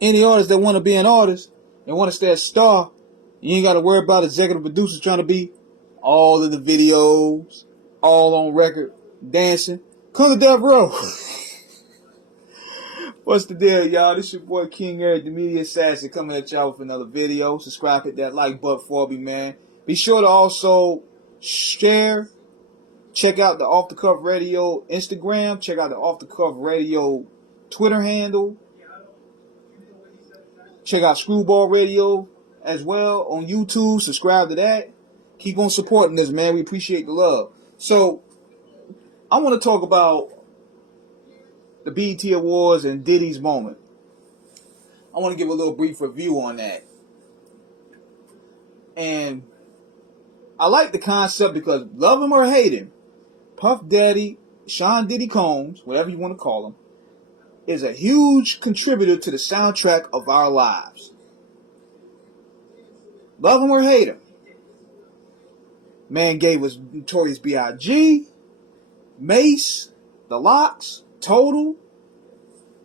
Any artist that want to be an artist and want to stay a star, you ain't got to worry about executive producers trying to be all in the videos, all on record, dancing. Come to Death Row. What's the deal, y'all? This your boy King Eric, the Media Assassin, coming at y'all with another video. Subscribe, hit that like button for me, man. Be sure to also share. Check out the Off the Cuff Radio Instagram. Check out the Off the Cuff Radio Twitter handle. Check out Screwball Radio as well on YouTube. Subscribe to that. Keep on supporting this, man. We appreciate the love. So, I want to talk about the BET Awards and Diddy's moment. I want to give a little brief review on that. And I like the concept because, love him or hate him, Puff Daddy, Sean Diddy Combs, whatever you want to call him, is a huge contributor to the soundtrack of our lives. Love him or hate him. Man gave us Notorious B.I.G., Mace, The Lox, Total,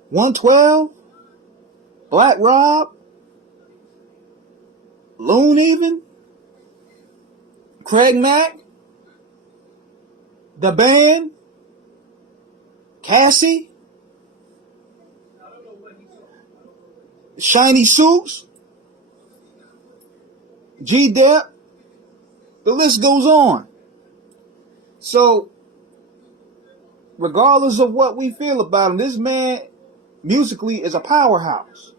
112, Black Rob, Loon even, Craig Mack, The Band, Cassie, Shiny Suits, G-Dep, the list goes on. So, regardless of what we feel about him, this man musically is a powerhouse.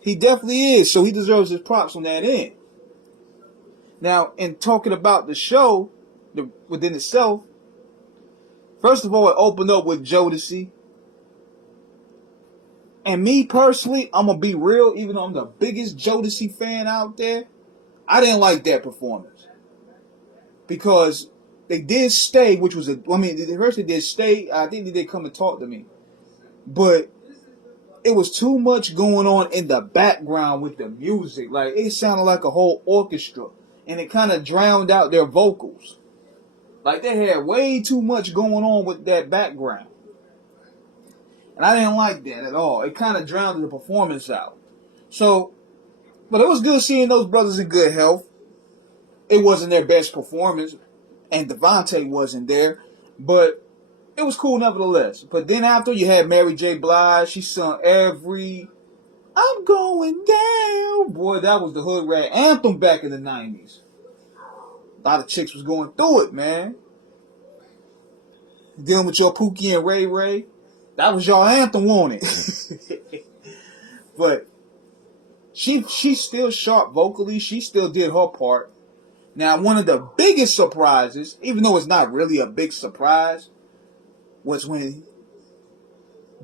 He definitely is, so he deserves his props on that end. Now, in talking about the show within itself, first of all, it opened up with Jodeci. And me personally, I'm going to be real, even though I'm the biggest Jodeci fan out there, I didn't like that performance. Because they did stay, which was first they did stay, I think they did come and talk to me. But it was too much going on in the background with the music. Like, it sounded like a whole orchestra. And it kind of drowned out their vocals. Like, they had way too much going on with that background. And I didn't like that at all. It kind of drowned the performance out. So, but it was good seeing those brothers in good health. It wasn't their best performance. And Devontae wasn't there. But it was cool nevertheless. But then after, you had Mary J. Blige. She sung every I'm going down. Boy, that was the hood rat anthem back in the 90s. A lot of chicks was going through it, man. Dealing with your Pookie and Ray Ray. That was y'all anthem, wasn't it? But she's still sharp vocally. She still did her part. Now, one of the biggest surprises, even though it's not really a big surprise, was when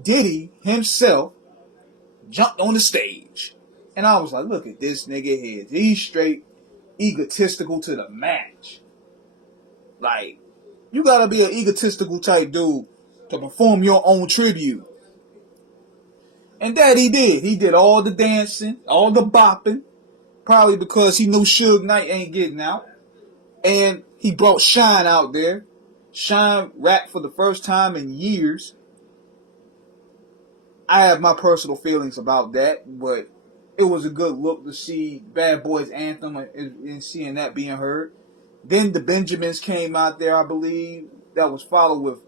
Diddy himself jumped on the stage. And I was like, look at this nigga here. He's straight egotistical to the match. Like, you gotta be an egotistical type dude to perform your own tribute. And that he did. He did all the dancing, all the bopping. Probably because he knew Suge Knight ain't getting out. And he brought Shine out there. Shine rapped for the first time in years. I have my personal feelings about that, but it was a good look to see Bad Boys Anthem and seeing that being heard. Then the Benjamins came out there, I believe. That was followed with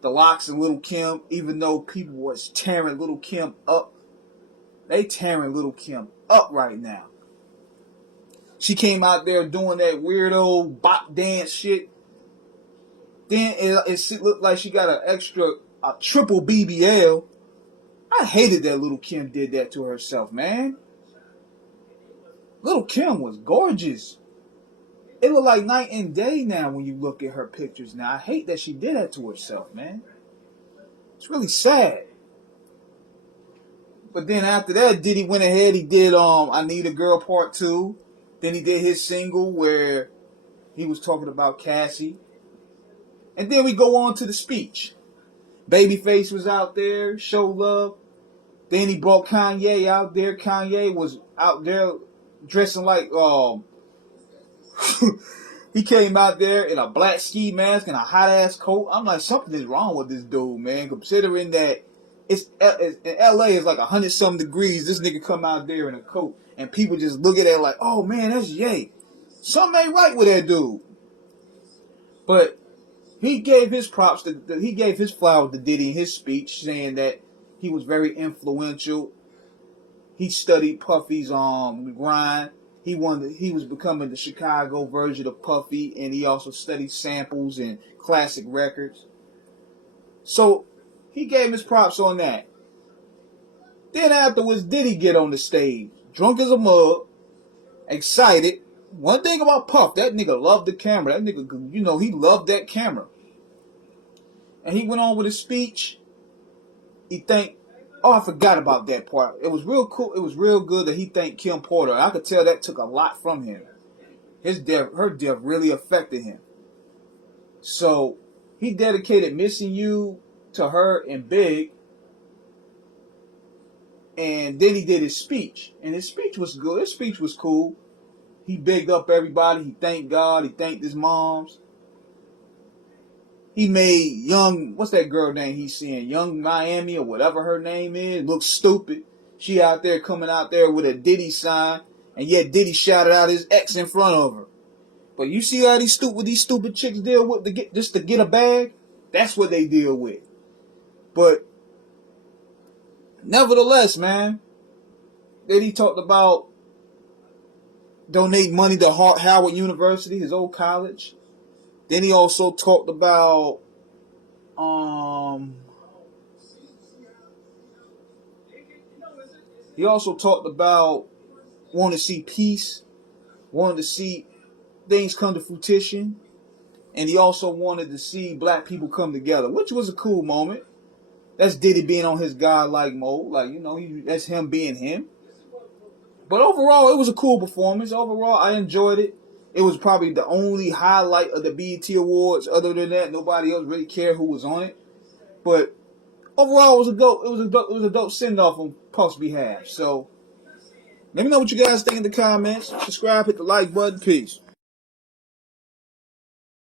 the Lox and Little Kim, even though people was tearing Little Kim up. They tearing Little Kim up right now. She came out there doing that weirdo bop dance shit. Then it looked like she got a triple BBL. I hated that Little Kim did that to herself, man. Little Kim was gorgeous. It looked like night and day now when you look at her pictures now. I hate that she did that to herself, man. It's really sad. But then after that, Diddy went ahead, he did I Need a Girl Part 2. Then he did his single where he was talking about Cassie. And then we go on to the speech. Babyface was out there, show love. Then he brought Kanye out there. Kanye was out there dressing like he came out there in a black ski mask and a hot ass coat. I'm like, something is wrong with this dude, man. Considering that it's in LA it's like 100-some degrees. This nigga come out there in a coat, and people just look at it like, oh man, that's Ye. Something ain't right with that dude. But he gave his props he gave his flowers to Diddy in his speech, saying that he was very influential. He studied Puffy's grind. He was becoming the Chicago version of Puffy, and he also studied samples and classic records. So he gave his props on that. Then afterwards, Diddy get on the stage, drunk as a mug, excited. One thing about Puff, that nigga loved the camera. That nigga, he loved that camera. And he went on with his speech. He thanked, I forgot about that part. It was real cool. It was real good that he thanked Kim Porter. I could tell that took a lot from him. Her death really affected him. So he dedicated Missing You to her and Big. And then he did his speech. And his speech was good. His speech was cool. He bigged up everybody. He thanked God. He thanked his moms. He made what's that girl name he's seeing? Young Miami or whatever her name is. Looks stupid. She out there coming out there with a Diddy sign. And yet Diddy shouted out his ex in front of her. But you see how these stupid chicks deal with just to get a bag? That's what they deal with. But nevertheless, man, then he talked about donate money to Howard University, his old college. Then he also talked about wanting to see peace, wanted to see things come to fruition, and he also wanted to see black people come together, which was a cool moment. That's Diddy being on his godlike mode, that's him being him. But overall, it was a cool performance. Overall, I enjoyed it. It was probably the only highlight of the BET Awards. Other than that, nobody else really cared who was on it. But overall, it was a dope send-off on Puff's behalf. So let me know what you guys think in the comments. Subscribe, hit the like button. Peace.